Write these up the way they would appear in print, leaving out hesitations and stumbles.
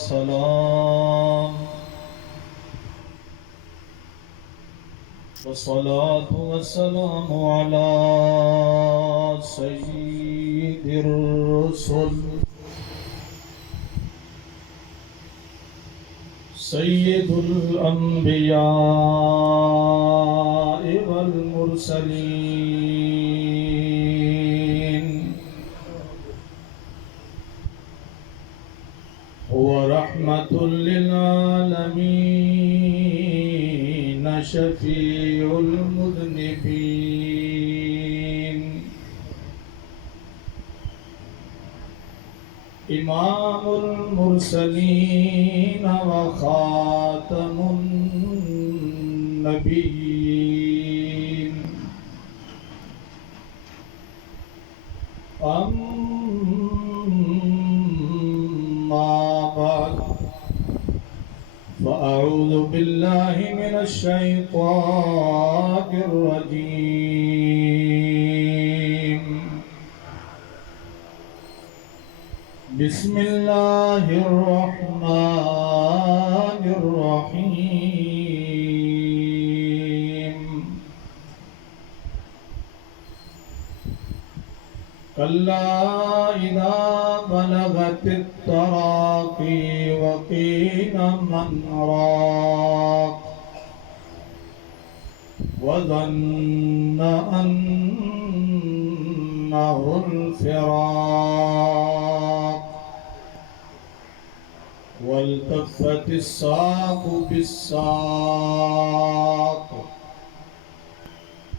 وسلام والصلاة والسلام على سيد الرسل سيد الأنبياء والمرسلين هو رحمة للعالمين شفيع المذنبين إمام المرسلين وخاتم النبيين أما بعد فأعوذ بالله من الشيطان الرجيم بسم الله الرحمن الرحيم كلا إذا بلغت التراقي وقيل من راق وظن أنه الفراق والتفت الساق بالساق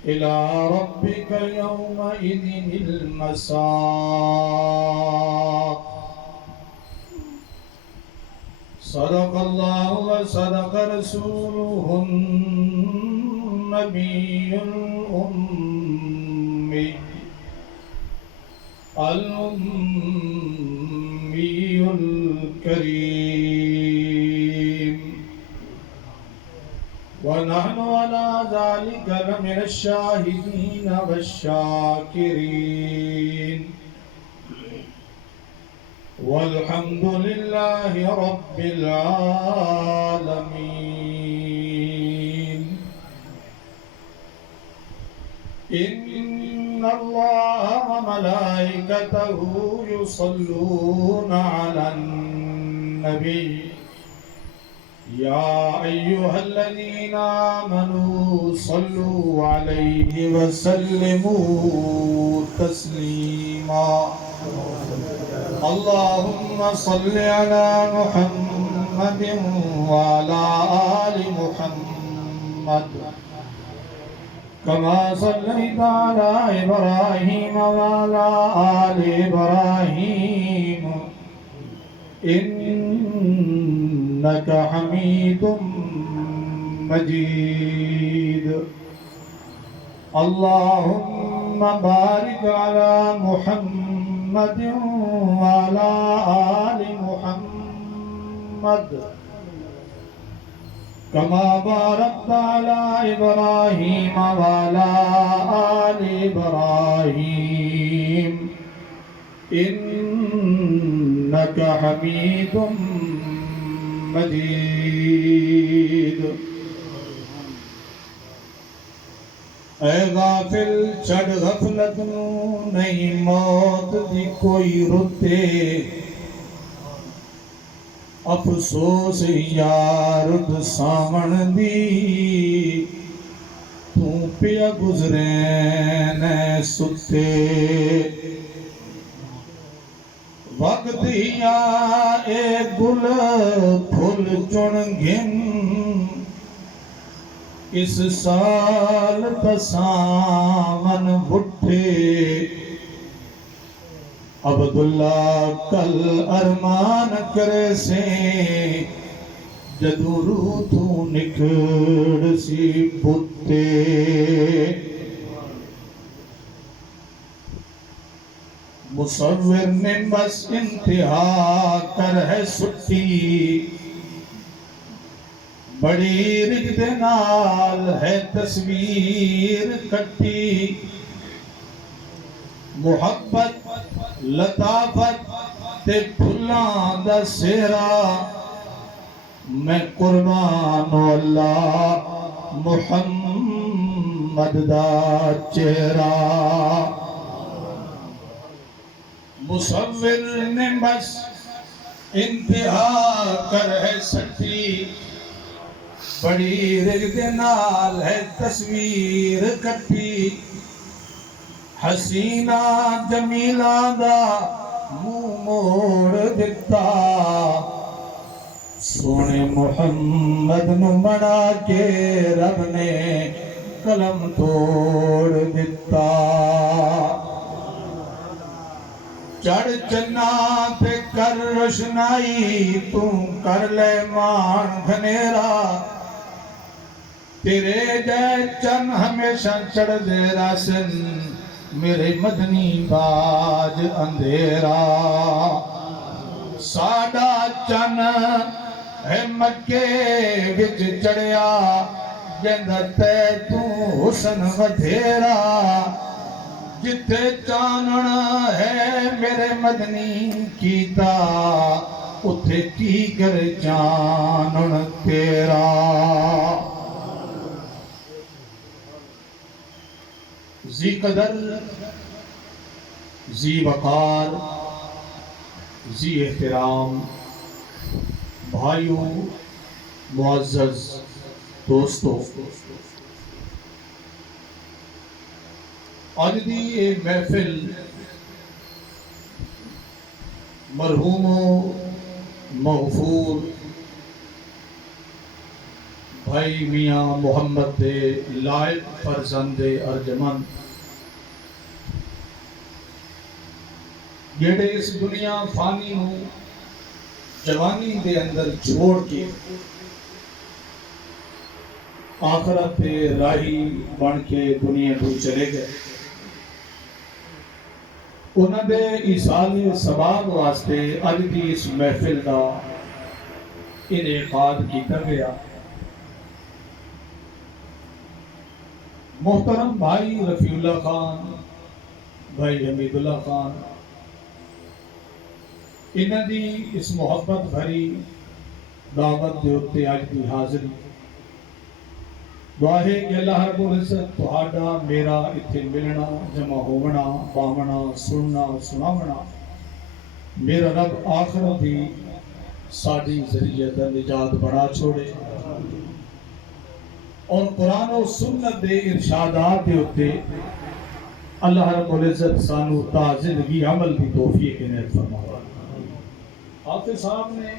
إلى ربك يومئذ المساق صدق الله وصدق رسوله النبي الأمي الكريم ونحن على ذلك لمن الشاهدين والشاكرين والحمد لله رب العالمين إن الله وملائكته يصلون على النبي يا أيها الذين آمنوا صلوا عليه وسلموا تسليما اللهم صل على محمد وعلى آل محمد كما صليت على إبراهيم وعلى آل إبراهيم إنك حميد مجيد اللهم بارك على محمد وعلى آل محمد كما باركت على إبراهيم وعلى آل إبراهيم إنك حميد مجيد اے غافل چھڑ غفلت نو نہیں موت دی کوئی رتے افسوس یار سامن دی تو پیا گزرین ستے وقت یا اے گل پھل چن گن اس سال تسامن بٹھے عبداللہ کل ارمان کرے سے جدو روح تو نکڑ سی بتے مصور نے بس انتہا کر ہے سٹی بڑی رجد نال ہے تصویر کٹی محبت لطافت تے پھلاں دا سیرا میں قربان اللہ محمد دا چہرہ مصور نے بس انتہا کر ہے سٹی بڑی رگ دے نال ہے تصویر کٹی حسینہ جمیلہ دا منہ موڑ دیتا سونے محمد نو بنا کے رب نے قلم توڑ دیتا چڑھ چنا تے کر روشنائی تو کر لے مان گھنیرا تیرے جے چن ہمیشہ چڑھ دے راسن میرے مدنی باج اندھیرا ساڈا چن ہے مکے وچ چڑھیا جندر تے تو حسن ودھیرا جتے چانن ہے میرے مدنی کیتا اتھے کی کر چانن تیرا ذی قدر ذی وقار ذی احترام بھائیوں معزز دوستوں آج دی یہ محفل مرحوم و مغفور بھائی میاں محمد دے لائق فرزند ارجمند جڑے اس دنیا فانی نو جوانی دے اندر چھوڑ کے آخرت پہ راہی بن کے دنیا کو چلے گئے انہوں نے ایصال ثواب واسطے اج دی اس محفل کا انعقاد کیتا گیا محترم بھائی رفیع اللہ خان بھائی حمید اللہ خان انہوں دی اس محبت بھری دعوت دے اتے اج دی حاضری دعا ہے کہ اللہ رب العزت تہاڈا میرا اتھے ملنا جمع ہونا پاونا سننا سناونا میرا رب آخرت بھی ساڈی ذریعہ دا نجات بنا چھوڑے اور قرآن و سنت دے ارشادات دے اتے اللہ رب العزت سانو تا زندگی عمل دی توفیق عنایت فرمائے حافظ صاحب نے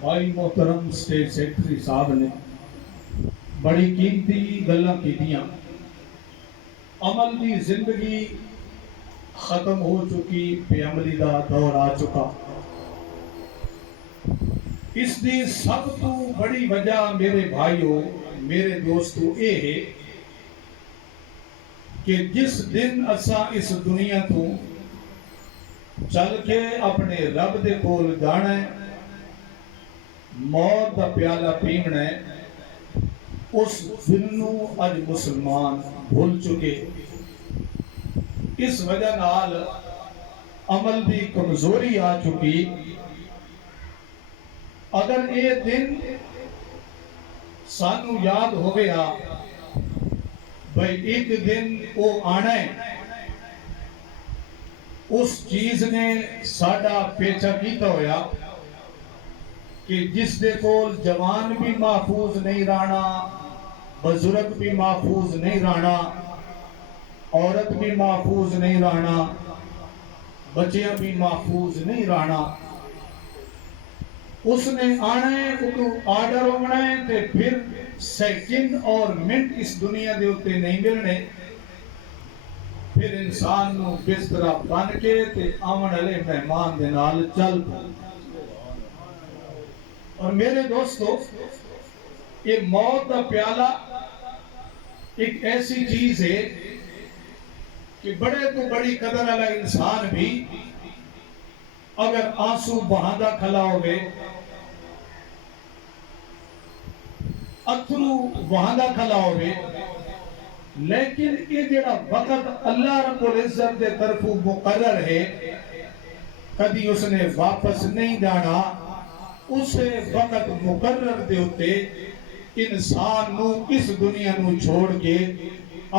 بھائی محترم اسٹیٹ سیکرٹری صاحب نے بڑی قیمتی گلاں کیتیاں عمل دی زندگی ختم ہو چکی بے عملی دا دور آ چکا اس دی سب تو بڑی وجہ میرے بھائیوں میرے دوستو اے ہے کہ جس دن اسا اس دنیا تو چل کے اپنے رب دے کول جانا ہے موت دا پیالہ پیمنا ہے اس دن نو اج مسلمان بھول چکے اس وجہ نال عمل دی کمزوری آ چکی اگر یہ دن سانو یاد ہو گیا بھئی ایک دن وہ آنا ہے اس چیز نے ساڈا پیچھا کیتا ہویا کہ جس دے کول جوان بھی محفوظ نہیں رہنا بزرگ بھی محفوظ نہیں رہنا عورت بھی محفوظ نہیں رہنا بچیاں بھی محفوظ نہیں رہنا اس نے آنا ہے تو آرڈر ہونا ہے تے پھر سیکنڈ اور منٹ اس دنیا دے ہوتے نہیں ملنے پھر انسان نو بسترا بن کے تے آمن علیہ مہمان دے نال چل اور میرے دوستو یہ موت کا پیالہ ایک ایسی چیز ہے کہ بڑے تو بڑی قدر والا انسان بھی اگر آنسو بہاندہ کھلا ہوئے اتھرو بہاندہ کھلا ہوئے لیکن یہ جڑا وقت اللہ رب العزت دے طرف مقرر ہے کدی اس نے واپس نہیں جانا، اسے وقت مقرر دے ہوتے انسان نو اس دنیا نو چھوڑ کے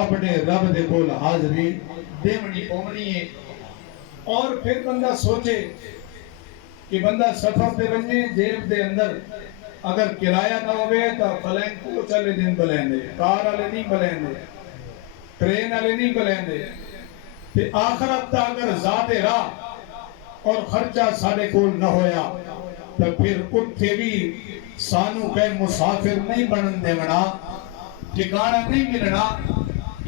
اپنے رب دے کول حاضری دیونی پونی ہے۔ اور پھر بندہ سوچے کہ بندہ سفر دے بننے جیب دے اندر اگر کرایہ نہ ہوئے تو فلین کو چلے دن بلین دے، کار والے نہیں بلین دے، ٹرین والے نہیں بلین دے، تے آخرت تا اگر ذات راہ اور خرچہ سارے کول نہ ہویا تو پھر اتھے بھی سانو کہ مسافر نہیں بنن دے بنا، ٹھکانہ نہیں ملنا۔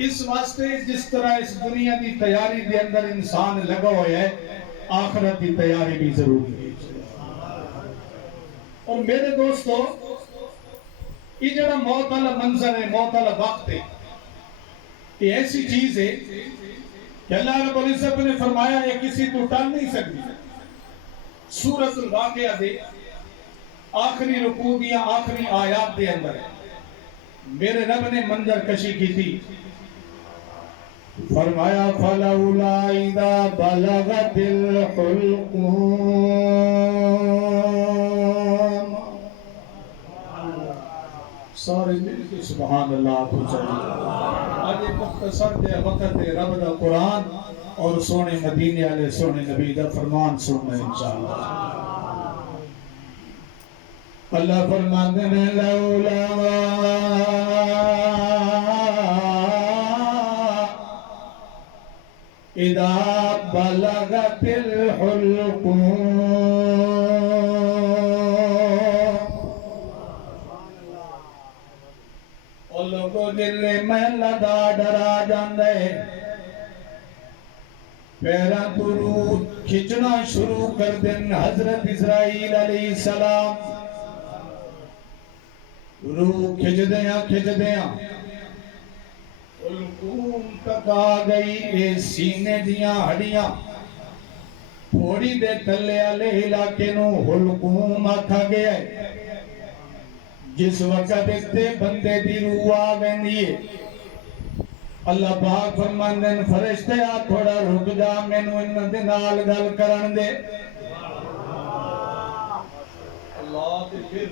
اس واسطے جس طرح اس دنیا دی تیاری دے اندر انسان لگا ہویا ہے، آخرت دی تیاری بھی ضروری ہے۔ اور میرے دوستو، یہ جڑا موت والا منظر ہے، موت والا وقت ہے، یہ ایسی چیز ہے کہ اللہ رب العزت نے فرمایا ہے کسی تو ٹال نہیں سکتی۔ سورۃ الواقعہ دے آخری رکوع دیا آخری آیات دے اندر میرے رب نے منظر کشی کی تھی، فرمایا فَلَوْلَا إِذَا بَلَغَتِ الْحُلْقُومَ، سارے مل کے سبحان اللہ کو چاہیے۔ آج ایک مختصر دے وقت دے رب دا قرآن اور سونے مدینے والے سونے نبی دا فرمان سننا انشاءاللہ۔ اللہ فرماتے ہیں لولا اذا بلغت الحلقوم، اور لوگوں دل میں لگا ڈرا جاندے، پیرا تو روح کھچنا شروع کر دن حضرت اسرائیل علیہ السلام، روح کھچ دیاں حلقوم تک آ گئی، اے سینے دیاں ہڈیاں، تھوڑی دے تلے والے علاقے نو حلقوم آکھا گیا ہے۔ جس وقت اتنے بندے دی روح آ گئی ہے، اللہ پاک فرماندے ہیں فرشتے آ تھوڑا رک جا، مینوں انہاں دے نال گل کرن دے۔ اللہ دے پھر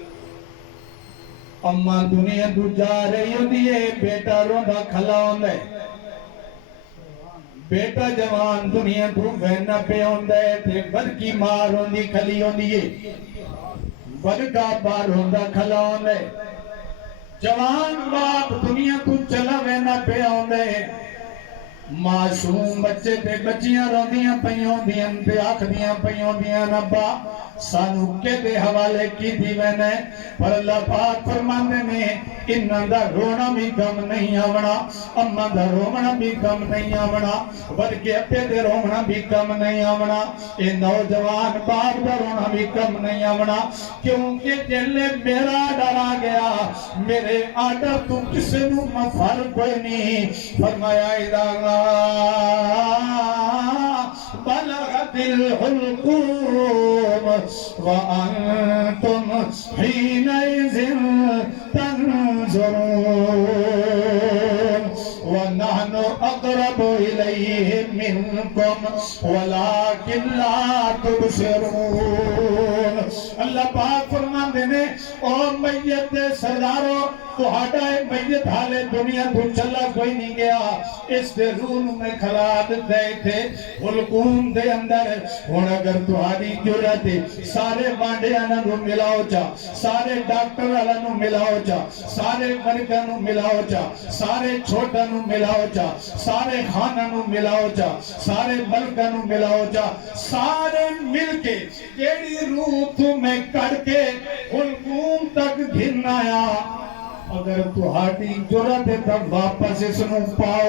اماں دنیا تو جا رہی ہوندی ہے، بیٹا روندا کھلا ہوندا ہے، بیٹا جوان دنیا تو وہنا پہ ہوندا ہے، تے برکی مار ہوندی کھلی ہوندی ہے، برکا بار ہوندا کھلا ہوندا ہے، جوان باپ دنیا تو چلا وہنا پہ ہوندا ہے، معصوم بچے تے بچیاں روندیاں پئی ہوندیاں تے آکھدیاں پئی ہوندیاں ابا سانو کے دے حوالے کی دی وینے، پر اللہ پاک فرماندے نے انہاں دا رونا بھی کم نہیں آونا، اماں دا رونا بھی کم نہیں آونا، بلکہ اپے دے رونا بھی کم نہیں آونا، اے نوجوان باپ دا رونا بھی کم نہیں آونا، کیونکہ جلے میرا ڈرا گیا، میرے آڈر تو کسے نو مفر کوئی نہیں، فرمایا ادارہ بلغت الحلقوم وَأَنْتُمْ حِينَئِذٍ تَنْظُرُونَ وَنَحْنُ أَقْرَبُ إِلَيْهِ مِنْكُمْ وَلَكِنْ لَا تُبْصِرُونَ۔ اللہ پاک فرماندے نے او میت دے سردارو، تہاڈا میت حالے دنیا تو چلا کوئی نہیں گیا، اس دے روح میں کھلاد دے تھے حلقوم دے اندر۔ ہن اگر تہاڈی جرأت سارے بانڈیاں نو ملاؤ چا، سارے ڈاکٹر والا نو ملاؤ چا، سارے ورکا نو ملاؤ چا، سارے چھوٹا نو ملاؤ چا، سارے خانہ نو ملاؤ چا، سارے ملکہ نو ملاؤ چا، سارے مل کے جیڑی روح تو میں کر کے حلقوم تک گھن آیا، اگر تہاڈی جرأت ہے تب واپس اس نو پاؤ۔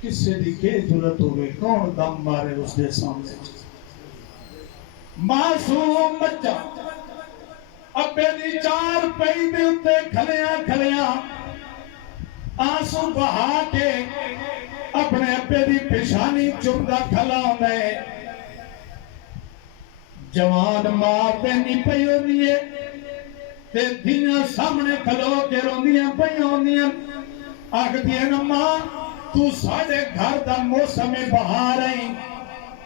کس سے دی کے جرأت ہوئے، کون دم مارے اس دے سامنے؟ معصوم بچہ ابے دی چار پئی دے اتے کھلیاں آنسو بہا کے اپنے ابے دی پیشانی چمدہ کھلا ہوندے، جوان ماں پہ نہیں پئی ہوندی ہے تے دھیاں سامنے کھلو کے روندیاں پئی ہوندیاں، آکھ دیا نا ماں تو ساڑے گھر دا موسم بہار ہے،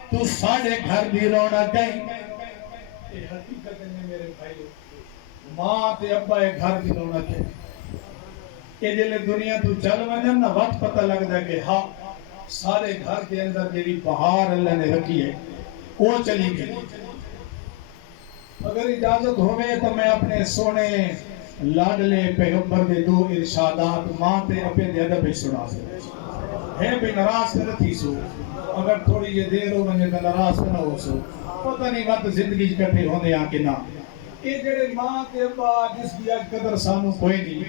تو ساڑے گھر دی رونق ہے۔ یہ حقیقت ہے میرے بھائیو، ماں تے ابا گھر دی رونق ہے۔ کہ جلے دنیا تو چل ونجن نا وقت پتہ لگتا ہے کہ ہاں سارے گھر کے اندر جیڑی بہار اللہ نے رکھی ہے وہ چلی گئی۔ اگر اجازت ہوئے تو میں اپنے سونے لاڈلے پیغمبر دے دو ارشادات ماں تے ابے دے ادب سنا سکتے ہے بھی ناراض کرتی سو، اگر تھوڑی یہ دیر ہو ونجے تو ناراض نہ ہو سو، پتہ نہیں وقت زندگی کٹھے ہوندے آ کے نہ۔ یہ جڑے ماں تے ابا جس کی اج قدر سانو کوئی نہیں،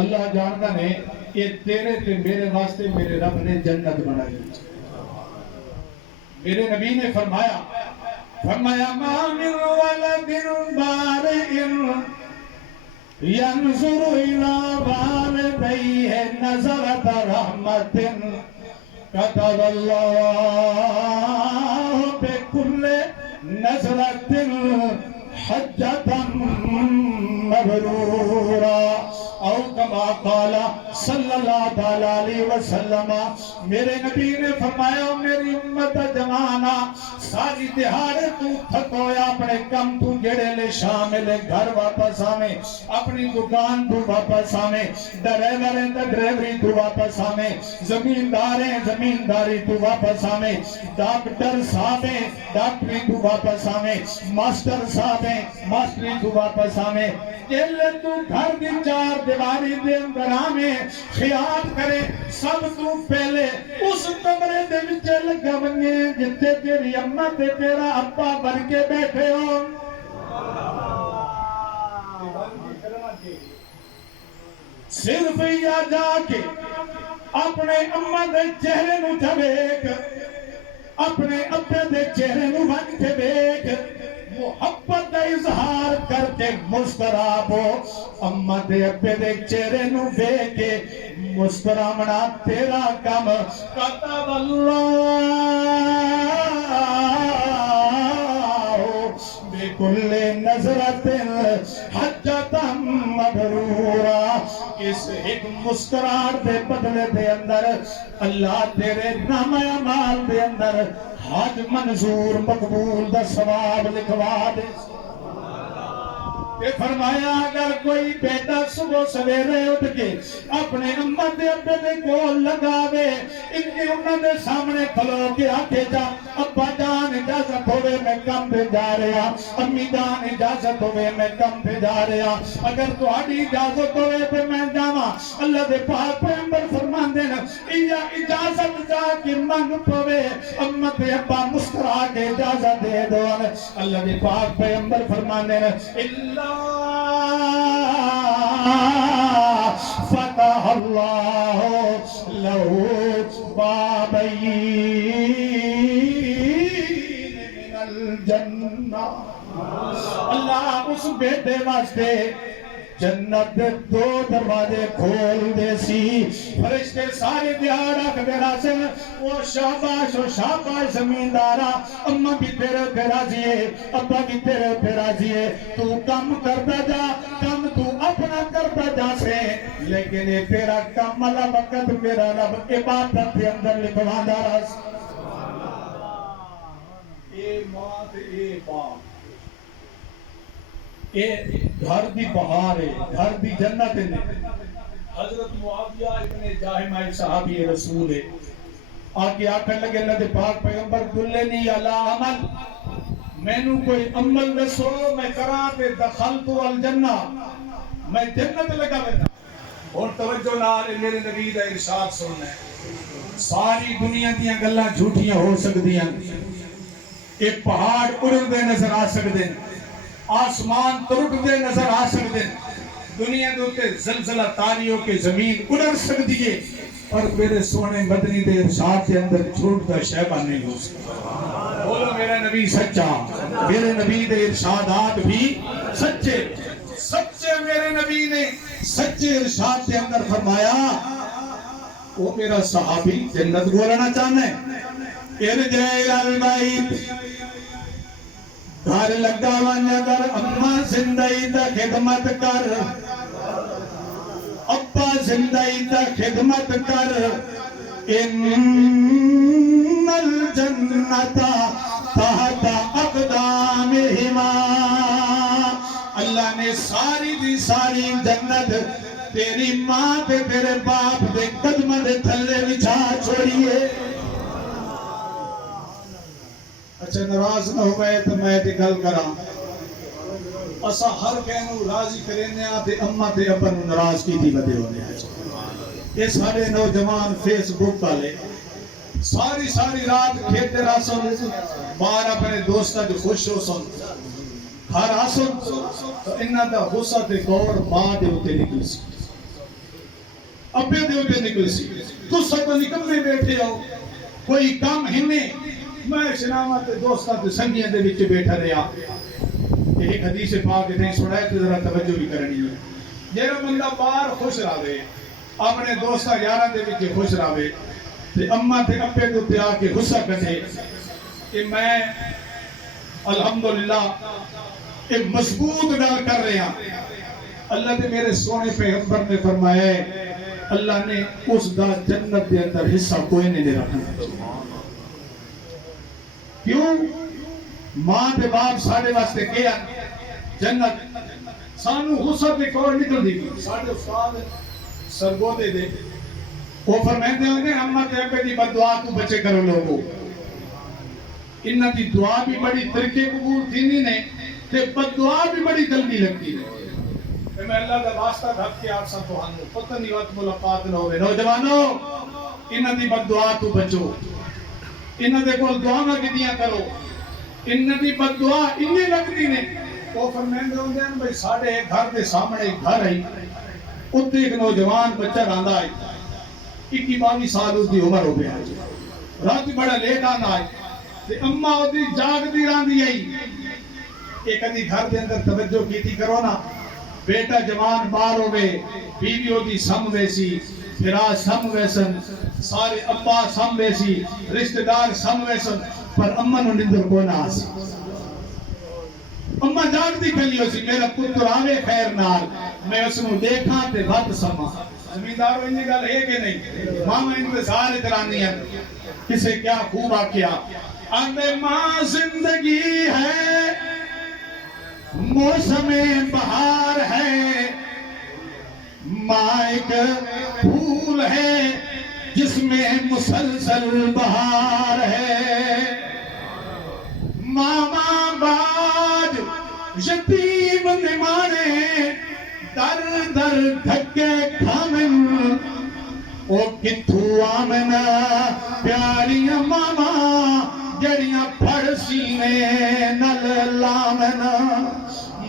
اللہ جانتا نے کہ تیرے تے میرے واسطے میرے رب نے جنت بنائی۔ میرے نبی نے فرمایا ما من ولد بارئ ينظر إلى والديه نظرة رحمة كتب الله بكل نظرة حجة مبرورا، او کما قال صلی اللہ علیہ وسلم۔ میرے نبی نے فرمایا میری امت جوانا ساری دہاڑے تو تھکویا اپنے کم تو جڑے لے شامل گھر واپس آمیں، اپنی دکان تو واپس آمیں، ڈرائیوریں تو ڈرائیوری تو واپس آمیں، زمینداریں زمینداری تو واپس آمیں، ڈاکٹر صاحبیں ڈاکٹری تو واپس آمیں، ماسٹر صاحبیں ماسٹری تو واپس آمیں۔ جلے تو گھر دی چار دیواری دے اندر آمیں خیال کرے سب تو پہلے اس کمرے دے وچے لگا ونگے جتے تیری اماں تے تیرا ابا بن کے بیٹھے ہو۔ صرف یا جا کے اپنے اماں دے چہرے نو جھویک، اپنے ابے دے چہرے نو ون کے بیک، محبت کا اظہار کر کے مسکرابو۔ اماں دے ابے دے چہرے نو بے کے مسکرامنا تیرا کم۔ کتب اللہ بکل نظرت حجت مبرورا، اس ایک مسکراہٹ دے بدلے دے اندر اللہ تیرے نام اعمال دے اندر حج منظور مقبول دا ثواب لکھوا دے۔ کہ فرمایا اگر کوئی بیٹا صبح سویرے اٹھ کے اپنے اماں دے ابے دے کول لگاوے، ان کے انہاں دے سامنے کھلو کے آکھے جا ابا جان اجازت ہوئے میں کم پہ جا رہا، امی جان اجازت ہوئے میں کم پہ جا رہا، اگر تو آڈی اجازت ہوئے پہ میں جاواں، اللہ دے پاک پیغمبر فرمان دینا اجازت جا کے منگ پوے، اماں تے ابا مسکرا کے اجازت دے دو۔ اللہ دے پاک پیغمبر فرمان دینا فتح اللہ لہو بابین من الجنہ، اللہ اس بیٹے واسطے جنت دے دو دروازے کھول دے سی۔ فرشتے سارے دیہاڑ آکھدے راسن وہ شاباش زمیندارا، اماں بھی تیرے پہ راضی ہے، ابا بھی تیرے پہ راضی ہے، تو کم کرتا جا، کم تو اپنا کرتا جا سے، لیکن یہ تیرا کم والا وقت میرا رب عبادت کے اندر لکھوانا راس۔ اے ماں تے اے باپ، اے گھر دی بہار ہے، گھر دی جنت ہے۔ حضرت معاویہ ابن جاہمہ ایک صحابی رسول ہے، آکے آکھن لگے اللہ دے پاک پیغمبر دلنی علی عمل، میں نو کوئی عمل دسو میں کراں تے دخلت الجنہ، میں جنت لگا بیٹھا۔ اور توجہ نال میرے نبی دا ارشاد سننا ہے، ساری دنیا دیاں گلاں جھوٹیاں ہو سکدیاں، ایک پہاڑ اڑن دے نظر آ سکدے، آسمان ترٹ دے نظر آ سکدے، دنیا دے اوتے زلزلہ تاری ہو کے زمین اڑ سکدی ہے، پر میرے سونے مدنی دے ارشاد کے اندر جھوٹ دا شیبہ نہیں ہو سکتا۔ بولو میرا نبی سچا، میرے نبی دے ارشادات بھی سچے سچے، میرے نبی نے سچے ارشاد کے اندر فرمایا وہ میرا صحابی جنت بولنا چاہنا ہے، ارجع البیت، گھر لگا ون اگر اماں زندگی دا خدمت کر، ابا زندگی دا خدمت کر، ان الجنت تحت اقدامہما، اللہ نے ساری دی ساری جنت تیری ماں تے تیرے باپ دے قدمہ دے تھلے بچھا چھوڑی ہے۔ اچھا ناراض نہ ہو گئے تو میں تے گل کراں، اسا ہر کہنو راضی کرنے تے اماں تے ابا نو ناراض کیتی بدے ہونے آج۔ یہ سارے نوجوان فیس بک والے ساری رات کھیتے رہا سن، باہر اپنے دوستہ جو خوش ہو سن، گھر آ سن، تو انہاں دا غصہ تے غور ماں دے ہوتے نکل سی، ابے دے ہوتے نکل سی۔ تو سب نکمے بیٹھے ہو، کوئی کام ہنے، میں شنامہ تے دوستہ تے سنگیاں دے بچے بیٹھا رہا۔ ایک حدیث پاک نہیں سنائے تو ذرا توجہ بھی کرنی ہے۔ جیرا بندہ باہر خوش رہے، اپنے دوستہ یارہ دے بچے خوش رہے، تے اماں تے ابے دے آ کے غصہ کرے کہ میں الحمدللہ ایک مضبوط گل کر رہے ہیں۔ اللہ نے میرے سونے پیغمبر نے فرمایا ہے، اللہ نے اس دا جنت دے اندر حصہ کوئی نہیں رکھنا۔ کیوں؟ ماں تے باپ ساڑھے واسطے کیا جنت، سانو غصہ تے کوڑ نکل دی گئی۔ ساڑھے استاد سرگو دے دے وہ فرمائندے ہوندے اماں تے ابے دی بددعا تو بچے کرو لوگو، انہاں دی دعا بھی بڑی طریقے قبول تھی نے تے بددعا بھی بڑی جلدی لگتی ہے۔ میں اللہ کا واسطہ رکھ کے آپ سب کو ہنو پتہ نہیں وقت ملاقات نہ ہوئے۔ نوجوانوں انہاں دی بددعا تو بچو، انہاں دے کول دعاواں کیتیاں کرو، انہاں دی بددعا انی لگدی نے۔ وہ فرمائندے ہوندے ہیں بھئی ساڈے گھر دے سامنے ایک گھر ہے، اتنے ایک نوجوان بچہ رہندا ہے، 21-22 سال اس دی عمر ہو گیا، رات بڑا لیٹ آنا ہے تے اماں اودی جاگ دی راندی ہے۔ ایک ادھی گھر دے اندر توجہ کیتی کرو نا، بیٹا جوان بار ہوئے، بیوی اودی سم ویسی، پھرا سم ویسن، سارے ابا سم ویسی، رشتہ دار سم ویسن، پر اماں نو نندر کو نہ آسی۔ اماں جاگ دی کھلی ہو سی، میرا پتر آوے خیر نال، میں اس نو دیکھاں تے بات سما۔ زمیندار ہوئی گل ہے کہ نہیں؟ ماما انتظار اترانی ہے، کسے کیا خوب آکیا، اب ماں زندگی ہے، موسم بہار ہے، ماں ایک پھول ہے جس میں مسلسل بہار ہے، ماما باج یتیم نمانے در در دھکے کھامن، او کتھو آمنا پیاریاں ماما جڑیاں پھڑ سینے نل لامنا۔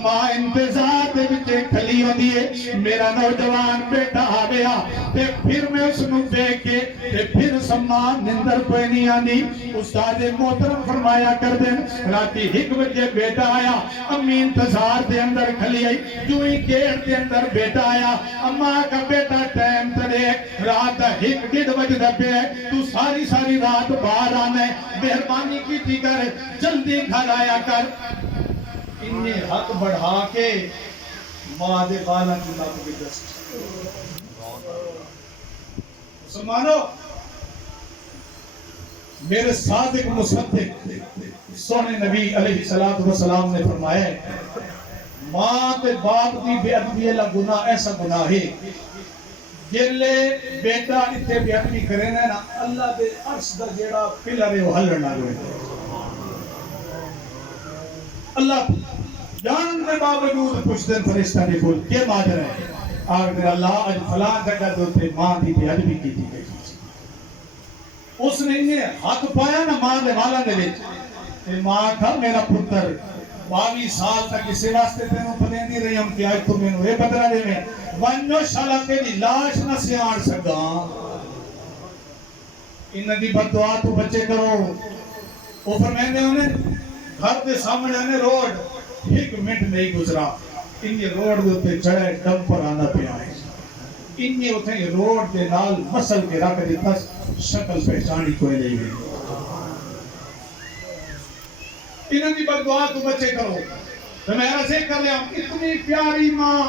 ماں انتظار دے بچے کھلی ہو دیئے، میرا نوجوان بیٹا آگیا تے پھر میں اس نو دیکھ کے تے پھر سمان نندر کوئی نہیں آنی۔ استاد محترم فرمایا کر دیں راتی 1 بجے بیٹا آیا، امی انتظار دے اندر کھلی آئی، جو ہی گیٹ دے اندر بیٹا آیا، اماں کا بیٹا ٹائم تلے رات 1-1:30 بجے دبے ہے، تو ساری رات باہر آنا ہے، مہربانی کی تھی کر جلدی گھر آیا کر۔ انہیں حق بڑھا کے ماں دے بالا کی لب کی دست۔ مسلمانوں میرے صادق مصدق سونے نبی علیہ السلام نے فرمایا ماں تے باپ دی بے ادبی اللہ گناہ ایسا گناہ ہے جلے بیٹا اتنے بے ادبی کرے نا اللہ دے عرش دا جیڑا پلر ہے وہ ہلنا ہوئے اللہ جان کے باوجود کچھ دن فرشتہ نے بول کے ماجر ہے آگر اللہ اج فلان جگہ دوتے ماں دی بے ادبی کی تھی گئی اس نے انہیں ہاتھ پایا نا ماں دے والا دے لے ماں تھا میرا پتر 22 سال تک اسے واسطے تینوں پتے نہیں رہی ہم کہ آج تو میں نے بدلا دے میں ونجو شالا تیری لاش نہ سیان سکا انہیں دی بددعا تو بچے کرو وہ فرمیندے انہیں گھر دے سامنے انہیں روڈ 1 منٹ نہیں گزرا انہیں روڈ دے چڑھے ڈم پر آنا پہ آئے انہیں اتنے روڈ دے نال مسل کے رکھ دیتا شکل پہچانی کوئی نہیں گئی انہیں دی بددعا تو بچے کرو تو میں ایسے کر لیا اتنی پیاری ماں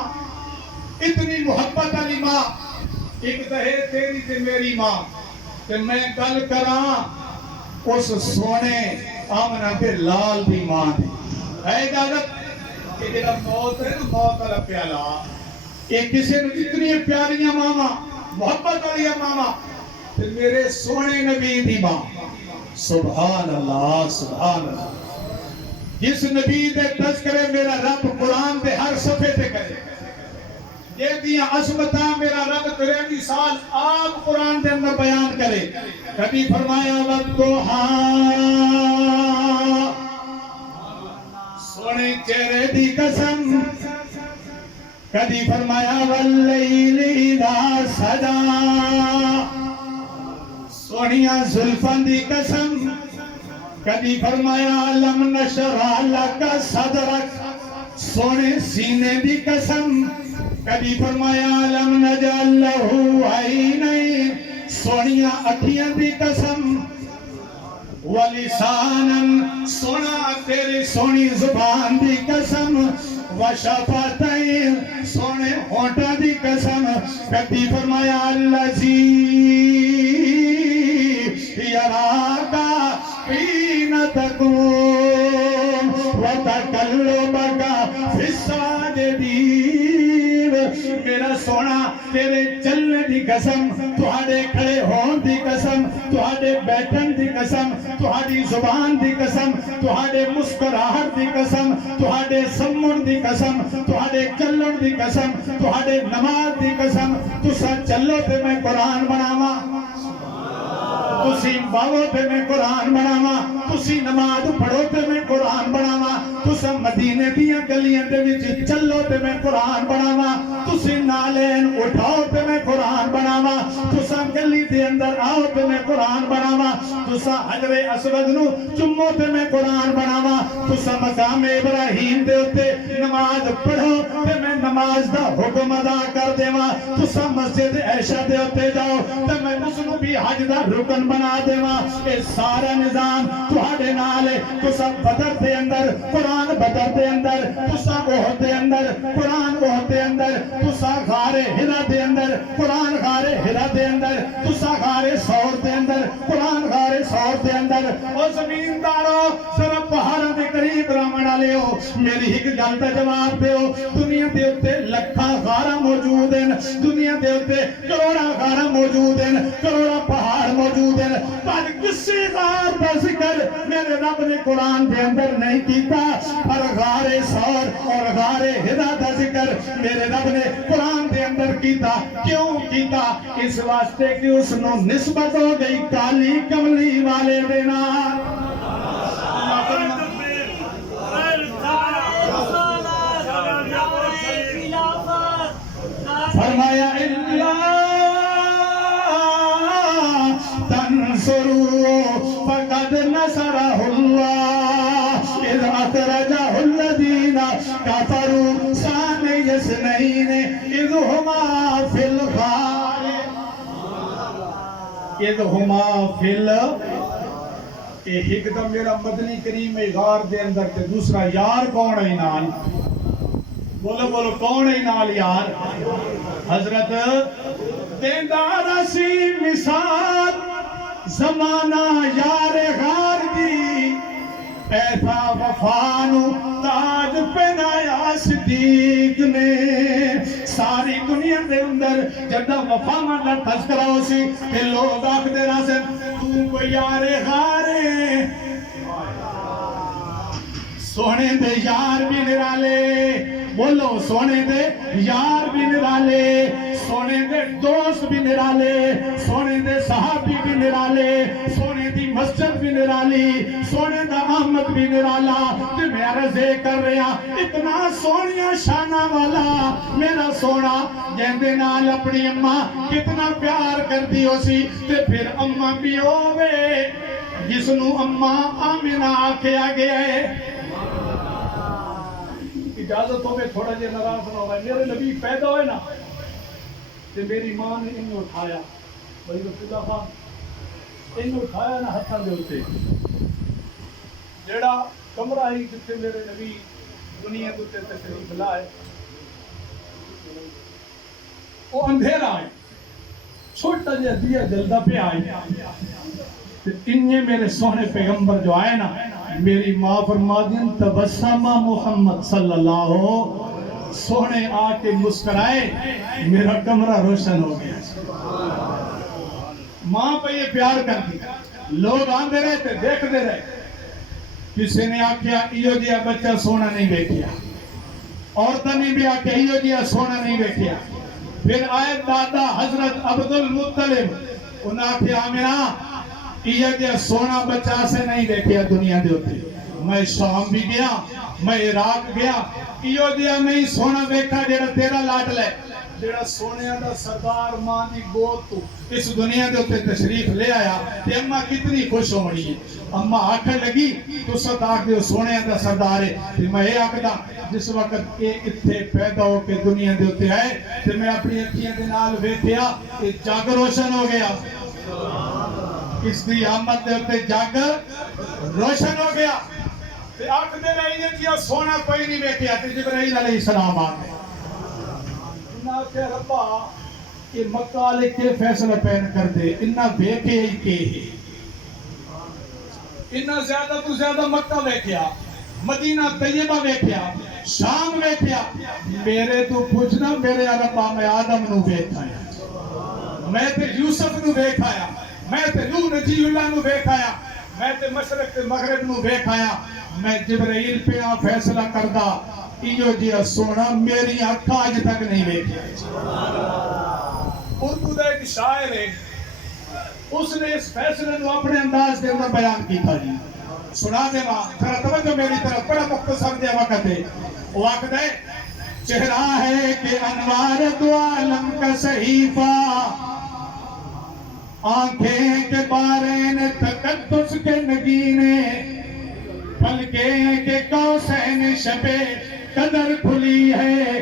اتنی محبت والی ماں، ایک دہے تیری تے میری ماں، تے میں گل کراں اس سونے آمنہ کے لال دی ماں دی ہے اجازت کہ جڑا موت ہے نا، موت والا پیالہ یہ کسی نے اتنی پیاریاں ماما محبت والی ماما تے میرے سونے نبی دی ماں، سبحان اللہ سبحان اللہ، جس نبی دے تذکرے میرا رب قرآن دے ہر صفحے تے کرے، یہ دیا عظمتاں میرا رب کرے مثال آپ قرآن دے اندر بیان کرے، کبھی فرمایا وَالضُّحَا سونے چہرے دی قسم، کبھی فرمایا وَاللَّيْلِ اِذَا سَجَا سونیاں زلفاں دی قسم، کبھی فرمایا لَمْ نَشْرَحْ لَكَ صَدْرَكَ سونے سینے دی قسم، کبھی فرمایا لَمْ نَجْعَلْ لَهُ عَيْنَيْنِ سونیاں اکھیاں دی قسم، وَلِسَانًا سونا تیری سونی زبان دی قسم، وَشَفَتَيْنِ سونے ہونٹاں دی قسم، کبھی فرمایا الَّذِي يَرَاكَ حِينَ تَقُومُ وَتَقَلُّبَكَ فِي السَّاجِدِينَ میرا سونا تیرے چلنے دی قسم، تہاڈے کھڑے ہون دی قسم، تہاڈے بیٹھن دی قسم، تہاڈی زبان دی قسم، تہاڈے مسکراہٹ دی قسم، تہاڈے سمن دی قسم، تہاڈے چلن دی قسم، تہاڈے نماز دی قسم، تسا چلو تے میں قرآن بناواں، تسی باو تے میں قرآن بناواں، تسی نماز پڑھو تے میں قرآن بناواں، تسا مدینے دیاں گلیاں دے وچ چلو تے میں قرآن بناواں، تسی نالین اٹھاؤ تے میں قرآن بناواں، تسا گلی دے اندر آؤ تے میں قرآن بناواں، تسا حجر اسود نو چمو تے میں قرآن بناواں، تسا مقام ابراہیم دے اتے نماز پڑھو تے میں نماز دا حکم ادا کر دیواں، تسا مسجد عائشہ دے اتے جاؤ تے میں اس نو بھی حج دا رکن بنا دیواں، اے سارا نظام تہاڈے نال ہے، تسا بدر دے اندر قرآن بدر دے اندر، تسا احد دے اندر قرآن احد دے اندر، تسا غار ہرا دے اندر قرآن غار ہرا دے اندر، تسا غار ثور دے اندر قرآن غار ثور دے اندر، او زمیندارو ذرا پہاڑاں دے قریب رہن والے ہو، میری ایک گل دا جواب دیو، دنیا دے اوتے لکھاں غاراں موجود ہیں، دنیا دے اوتے کروڑاں غاراں موجود ہیں، کروڑاں پہاڑ موجود ہیں، پر کسی غار دا ذکر میرے رب نے قرآن دے اندر نہیں کیتا، پر غار ثور اور غار ہرا دا ذکر میرے رب نے قرآن دے اندر کیتا، کیوں کیتا؟ اس واسطے کہ اس نو نسبت ہو گئی کالی کملی والے دے نال، فرمایا اللہ تنصروا فقد نصرہ اللہ اذ اخرجہ الذین کفروا ثانی اثنین اذ ہما فی الغار اذ ہما فی ایک دم میرا مدنی کریم غار دے اندر تے دوسرا یار کون ہے نال، بولو بولو کون ہے نال یار؟ حضرت دیندار سی مثال زمانہ یار غار دی، ایسا وفانو تاج پہنایا صدیق نے، ساری دنیا دے اندر جدہ وفا مانا تذکرہ ہو سی کہ لوگ آکھ دے راسن تو کو یار غارے، سونے دے یار بھی نرالے، بولو سونے دے یار بھی نرالے، سونے دے دوست بھی نرالے، سونے دے صحابی بھی نرالے، سونے دی مسجد بھی نرالی، سونے دا احمد بھی نرالا، تے میں عرضے کر رہا اتنا سونیا شانہ والا میرا سونا جہندے نال اپنی اماں کتنا پیار کر دی ہو سی، تے پھر اماں بھی ہوئے جس نو اماں آمینہ آکے آگے آئے، اجازت ہو میں تھوڑا جے نراز نہ ہوئے، میرے نبی پیدا ہوئے نا تے میری ماں نے انہیں اٹھایا، بھائی رسول اللہ خان انہیں اٹھایا نا ہتھاں دے ہوتے، جیڑا کمرہ ہی جتے میرے نبی دنیا دوتے تشریف لائے، وہ اندھیرا ہے، چھوٹا جہا دیا جلدا پہ آئے، انہیں میرے سونے پیغمبر جو آئے نا، میری ماں فرما دین تبسمہ محمد صلی اللہ ہو، سونے آ کے مسکرائے، میرا کمرہ روشن ہو گیا۔ ماں پہ یہ پیار کر دیا، لوگ آندے رہے تھے، دیکھ دے رہے، کسی نے آکھیا ایو جیا بچہ سونا نہیں بیٹھیا، عورتہ نے بھی آکھیا ایو جیا سونا نہیں بیٹھیا۔ پھر آئے دادا حضرت عبد المطلب، انہاں آکھیا آمینہ ایو جیا سونا بچہ سے نہیں دیکھیا دنیا دے ہوتے۔ میں شام بھی گیا، میں عراق گیا، ایو جیا نہیں سونا دیکھا جیڑا تیرا لاڈ لے، جیڑا سونے دا سردار ماں دی گود تو اس دنیا دے ہوتے تشریف لے آیا، تے اماں کتنی خوش ہو رہی ہے۔ اماں آکھن لگی تو ساتھ آکھ دے سونے دا سردار ہے، تے میں یہ آکھدا جس وقت یہ اتھے پیدا ہو کے دنیا دے ہوتے آئے، تے میں اپنی اکھیاں دے نال ویکھیا کہ جگ روشن ہو گیا، اس دی آمد دے ہوتے جگ روشن ہو گیا، تے آکھ دے رہی ہے سونا کوئی نہیں بیٹھیا، تے جبرائیل علیہ السلام آ گئے۔ انہاں کہ ربا کہ مکہ لے کے فیصلہ پین کر دے، انہاں بیکے ہی کے انہاں زیادہ تو زیادہ مکہ بیکیا، مدینہ طیبہ بیکیا، شام بیکیا، میرے تو پوچھنا میرے ربا میں آدم نو بیکھایا، میں تے یوسف نو بیکھایا، میں تے نوح نجی اللہ نو بیکھایا، میں تے مشرق تے مغرب نو بیکھایا، میں جبرائیل پہ آ فیصلہ کردہ ایو جیا سونا میری آنکھا آج تک نہیں بیٹھیا۔ اردو دا ایک شاعر ہے، اس نے اس فیصلے نو اپنے انداز کے اندر بیان کی تھا جی، سنا دے ماں ذرا توجہ میری طرف، بڑا مختصر دے وقت ہے۔ وہ وقت ہے چہرہ ہے کہ انوار دو عالم کا صحیفہ، آنکھیں کے بارین تقدس کے نگینے، پھلکیں کے کوسین شب قدر کھلی ہے،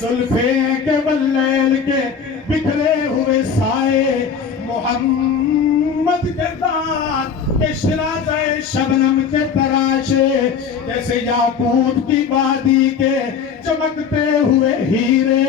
زلفیں کے واللیل کے بکھرے ہوئے سائے، محمد کے دان کے شرازہ شبنم کے تراشے، جیسے یاقوت کی وادی کے چمکتے ہوئے ہیرے،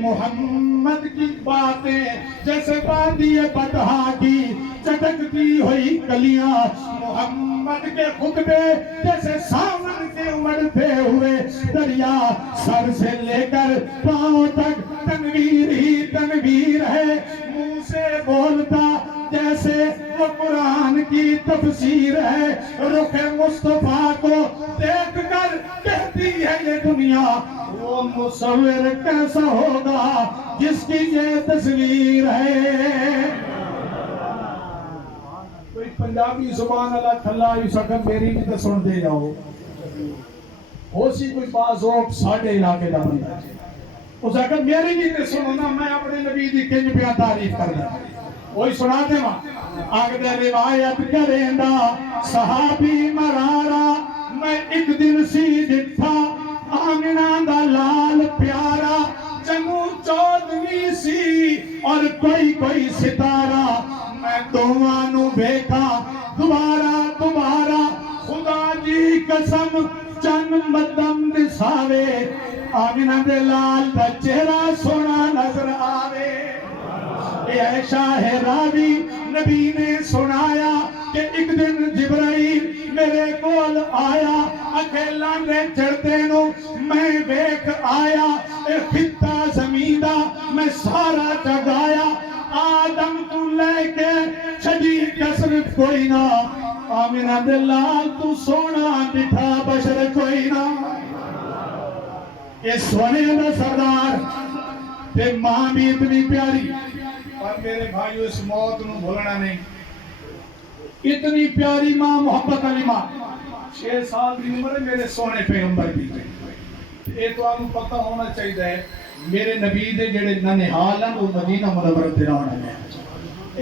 محمد کی باتیں جیسے وادی بطحا کی چٹکتی ہوئی کلیاں، محمد کے خطبے جیسے ساون کے امڑتے ہوئے دریا، سر سے لے کر پاؤں تک تنویر ہی تنویر ہے، منہ سے بولتا جیسے وہ قرآن کی تفسیر ہے، رخ مصطفیٰ کو دیکھ کر کہتی ہے یہ دنیا، وہ مصور کیسا ہوگا جس کی یہ تصویر ہے۔ کوئی پنجابی زبان اللہ کھلا ہی سکن میری بھی تو سن دے جاؤ، ہو سی کوئی بازوک ساڑھے علاقے دا بندہ، اس اگر میری بھی تو سنو نا، میں اپنے نبی دی کنج پہ تعریف کرنا، وہی سنا دے ماں آگے روایت کریں دا صحابی مرارا، میں ایک دن سی ڈٹھا آمنہ دا لال پیارا، جنو چودویں سی اور کوئی ستارہ، میں دوانو بیٹھا دوبارہ خدا جی قسم چن مدم دساوے، آمنہ دے لال دا چہرہ سونا نظر آوے۔ اے شاہ راوی نبی نے سنایا کہ ایک دن جبرائیل میرے کول آیا، اکیلا نے چڑھتے نو میں بیک آیا، اے خطہ زمیدہ میں سارا جگایا، آدم تو لے کے چھجی کسر کوئی نہ، آمینہ دلال تو سونا بٹھا بشر کوئی نہ۔ یہ سونے دا سردار تے ماں بھی اتنی پیاری، اور میرے بھائیو اس موت نو بھولنا نہیں، اتنی پیاری ماں محبت علی ماں، 6 سال دی عمر ہے میرے سونے پیغمبر کی، یہ تو آپ کو پتہ ہونا چاہیے ہے میرے نبی دے جڑے ننہال ہیں وہ مدینہ منورہ دے رہنے ہیں۔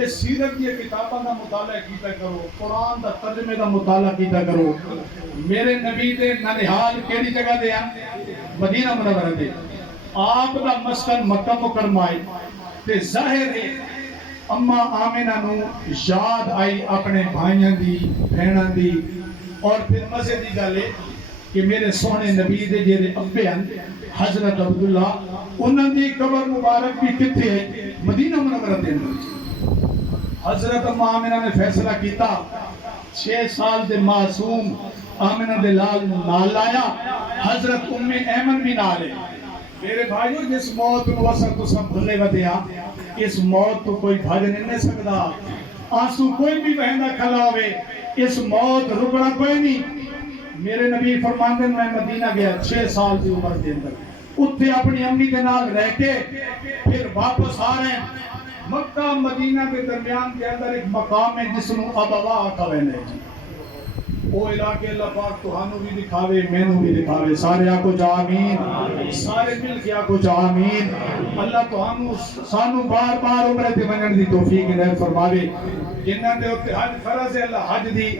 اس سیرت کی کتابوں کا مطالعہ کیتا کرو، قرآن دا ترجمے دا مطالعہ کیتا کرو، میرے نبی دے ننہال کیڑی جگہ دے ہیں؟ مدینہ منورہ دے، آپ دا مسکن مکہ مکرمہ ہے، تے ظاہر ہے اماں آمنہ نو یاد آئی اپنے بھائیاں دی بہناں دی، اور پھر مزے دی گل ہے کہ میرے سونے نبی دے جیرے ابے ہیں حضرت عبداللہ انہوں دی قبر مبارک بھی کتھے ہے مدینہ منورہ دے اندر حضرت اماں آمنہ نے فیصلہ کیتا 6 سال دے معصوم آمنہ دے لال نال لایا حضرت ام ایمن بھی نالے میرے بھائیو جس موت کو وسط تو سب بھلے ودیا اس موت تو کوئی بھاج نہیں سکتا آنسو کوئی بھی بہندہ کھلا ہوئے اس موت رکڑا کوئی نہیں میرے نبی فرماندن میں مدینہ گیا 6 سال دی عمر دے اندر اتھے اپنی امی کے نال رہ کے پھر واپس آ رہے ہیں مکہ مدینہ کے درمیان کے اندر ایک مقام ہے جس نو ابوا کہوے نے وہ علاقے اللہ پاک تہانوں بھی دکھاوے مینوں بھی دکھاوے سارے آکو جا آمین سارے مل کے آکو جا آمین اللہ تہانوں سانو بار بار عمرے تے ونجن دی توفیق عنایت فرماوے جنہاں دے اوتے حج فرض ہے اللہ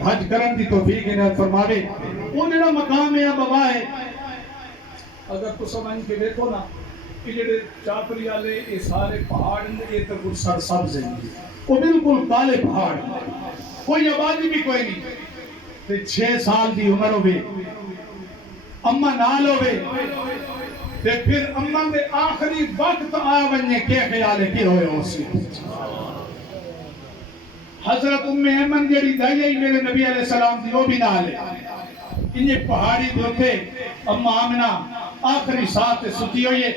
حج کرن دی توفیق عنایت فرماوے وہ جڑا مقام ہے ابوا ہے اگر تو سمجھ کے دیکھو نا کہ جڑے چاپری والے یہ سارے پہاڑ یہ تو کچھ سرسبز ہیں وہ بالکل کالے پہاڑ کوئی آبادی بھی کوئی نہیں تے 6 سال دی عمر ہوئے اماں نال ہوئے تے پھر اماں دے آخری وقت آ ونجے کے خیال ہے کہ ہوئے ہو سی حضرت ام ایمن جڑی دائی میرے نبی علیہ السلام دی وہ بھی نال ہے انہیں پہاڑی دوتے اماں آمنہ آخری ساتھ ستی ہوئی ہے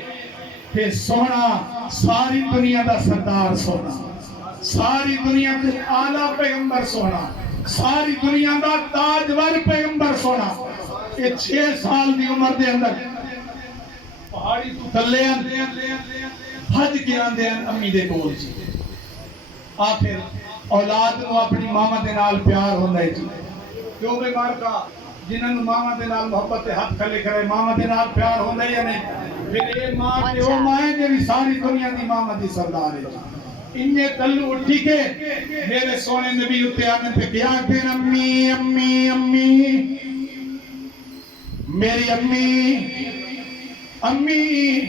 کہ سونا ساری دنیا دا سردار سونا ساری دنیا دا آلہ پیغمبر سونا ساری دنیا دا تاجور پیغمبر سونا یہ 6 سال دی عمر دے اندر پہاڑی تو تلے حج کے آندے ہیں امی دے کول جی آخر اولاد نو اپنی ماما دے نال پیار ہوندہ ہے جی کیوں بے مارکا جنہاں ماما دے نال محبت ہاتھ کھلے کرے ماما دے نال پیار ہوندہ ہے یا نہیں پھر اے ماں تے او ماں ہے جنہی ساری دنیا دی ماما دی سردار ہے انہیں تلو اٹھی کے میرے سونے نبی اتے آنے پہ کیا کہ امی امی امی میری امی امی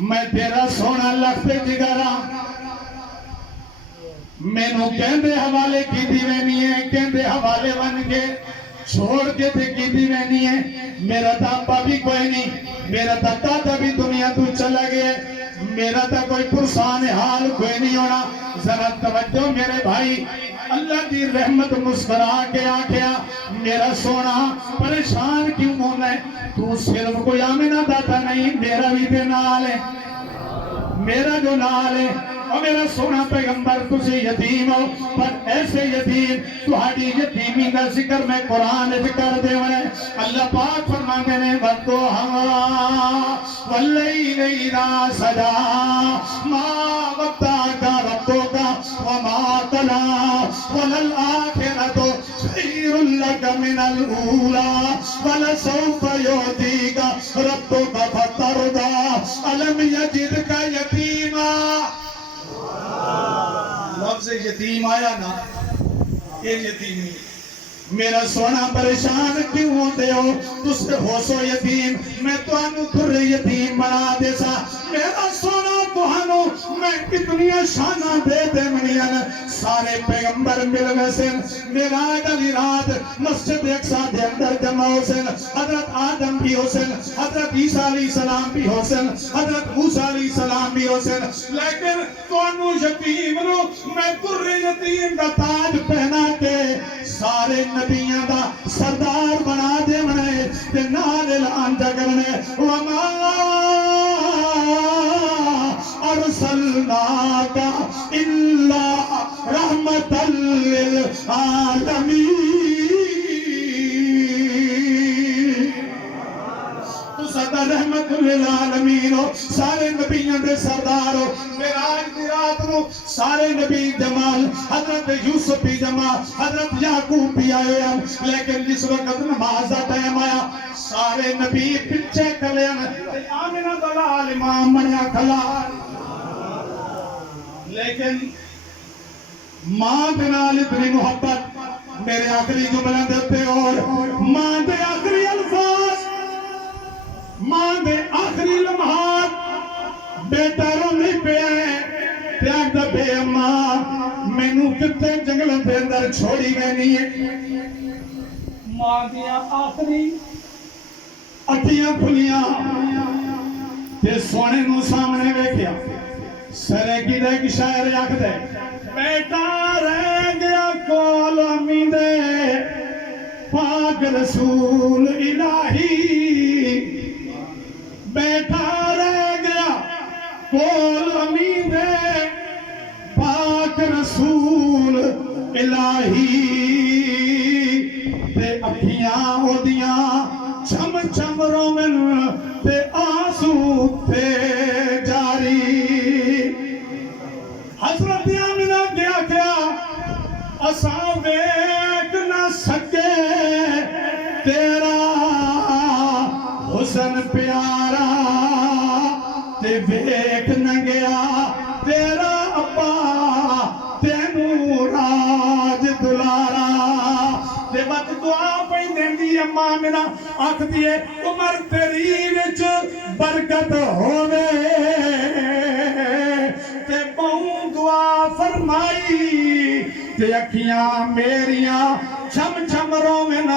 میں تیرا سونا لگتے جگرہ میں نو کہندے حوالے کی دیوینی ہے کہندے حوالے بن کے چھوڑ کے تھے کی دیوینی ہے میرا تابا بھی کوئی نہیں میرا دادا بھی دنیا تو چلا گئے میرا تا کوئی پرسان حال کوئی نہیں ہونا ذرا توجہ میرے بھائی اللہ دی رحمت مسکرا کے آکھیا میرا سونا پریشان کیوں ہونا ہے تو صرف کوئی آمنہ داتا نہیں میرا بھی دے نال ہے میرا جو نال ہے اور میرا سونا پیغمبر تجھے یتیم ہو پر ایسے یتیم تہاڑی یتیمی کا ذکر میں قرآن ذکر دے ہوئے اللہ پاک فرماتے ہیں وَالضُّحَىٰ وَاللَّيْلِ إِذَا سَجَىٰ مَا وَدَّعَكَ رَبُّكَ وَمَا قَلَىٰ وَلَلْآخِرَةُ خَيْرٌ لَكَ مِنَ الْأُولَىٰ وَلَسَوْفَ يُعْطِيكَ رَبُّكَ فَتَرْضَىٰ أَلَمْ يَجِدْكَ يَتِيمًا لفظ یتیم آیا نا یہ یتیمی میرا سونا پریشان کیوں ہوتے ہو تُس ہو سو یتیم میں تو انو تر یتیم بنا دے سا میرا سونا تو انو میں کتنی شانہ دے دے منین سارے پیغمبر مل گئے سن میرا گلی رات مسجد ایک ساتھ دے اندر جمع ہو سن حضرت آدم بھی ہو سن حضرت عیسیٰ علیہ السلام بھی ہو سن حضرت موسیٰ علیہ السلام بھی ہو سن لیکن تو انو یتیم نو میں تر یتیم کا تاج پہنا کے سارے نبیاں دا سردار بنا دے منے تے نال اعلان کرنے وما ارسلناک الا رحمتا للعالمین تو صدا رحمت للعالمین ہو سارے نبیاں دے سردار ہو میراج دی رات نو سارے نبی جمال حضرت یوسف بھی جمال حضرت یعقوب بھی آئے ہم لیکن جس وقت نماز دا ٹائم آیا سارے نبی پچھے کھلے ہیں آمنہ دلال امام بنیا کھلا لیکن ماں دنال اتنی محبت میرے آخری جملہ دیتے اور ماں دے آخری الفاظ ماں دے آخری لمحات بیٹا رونے پہ آئے پیاک دا بے اماں میں نو کتے جنگلوں دے اندر چھوڑی گئے نہیں ہے ماں دیا آخری اکھیاں کھلیاں تے سونے نو سامنے ویکھیا سرکی دا ایک شاعر آکھدا بیٹا رہ گیا کول امی دے پاک رسول الہی بیٹا رہ گیا کول امی دے پاک رسول الہی تے اکھیاں اودیاں چم چم رومن تے آنسو تے جاری حضرت آمنہ کیا کیا اساں ویکھ نہ سکے تیرا حسن پیارا تے ویکھ نہ گیا تیرا ابا تینوں راج دلارا تے وقت دعا پہ دیندی اماں آمنہ آکھ دیئے عمر تیری وچ برکت ہووے تے بہوں دعا فرمائی تے اکھیاں میریاں چھم چھم رومن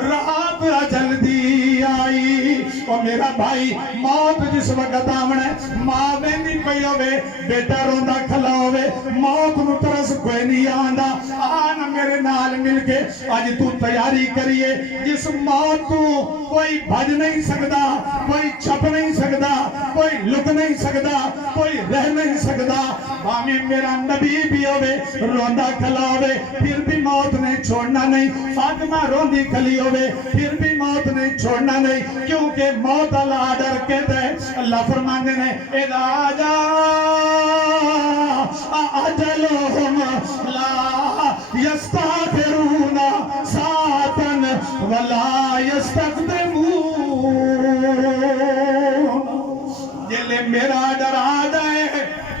رات اجل دی آئی اور میرا بھائی موت جس وقت آمنے ماں ویندی پئی ہوے بیٹا روندا کھلا ہوے موت نو ترس کوئی نہیں آندا آنا میرے نال مل کے آج تو تیاری کریے جس موت تو کوئی بھج نہیں سکدا کوئی چھپ نہیں سکدا کوئی لک نہیں سکدا کوئی رہ نہیں سکدا بامی میرا نبی بھی ہوے روندا کھلا ہوے پھر بھی موت نے چھوڑنا نہیں فاطمہ روندی کھلی ہوے پھر بھی موت نے چھوڑنا نہیں کیونکہ موت اللہ ڈر کہتا ہے اللہ فرمانے نے اذا جاء اجلهم لا يستغفرون ساعة ولا يستقدمون جلے میرا ڈر آ جائے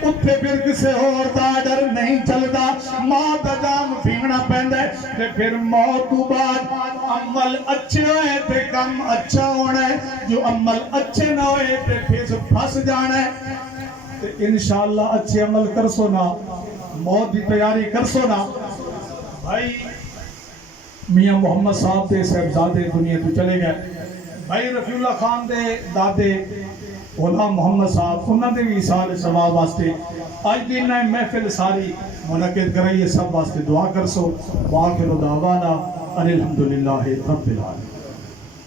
اتھے پھر کسے اور دا ڈر نہیں چلتا موت جام پھینگنا پہندے تے پھر موت تو بعد عمل اچھے ہوئے تے کم اچھا ہونا ہے جو عمل اچھے نہ ہوئے تے پھر پھس جانا ہے تے انشاءاللہ اچھے عمل کر سونا موت دی تیاری کر سونا بھائی میاں محمد صاحب دے صاحبزادے دنیا تو چلے گئے بھائی رفیع اللہ خان دے دادے غلام محمد صاحب انہوں نے بھی اصال ثواب واسطے آج دن نئے محفل ساری منعقد کرائیے سب واسطے دعا کر سو وآخر دعوانا ان الحمدللہ رب العالمین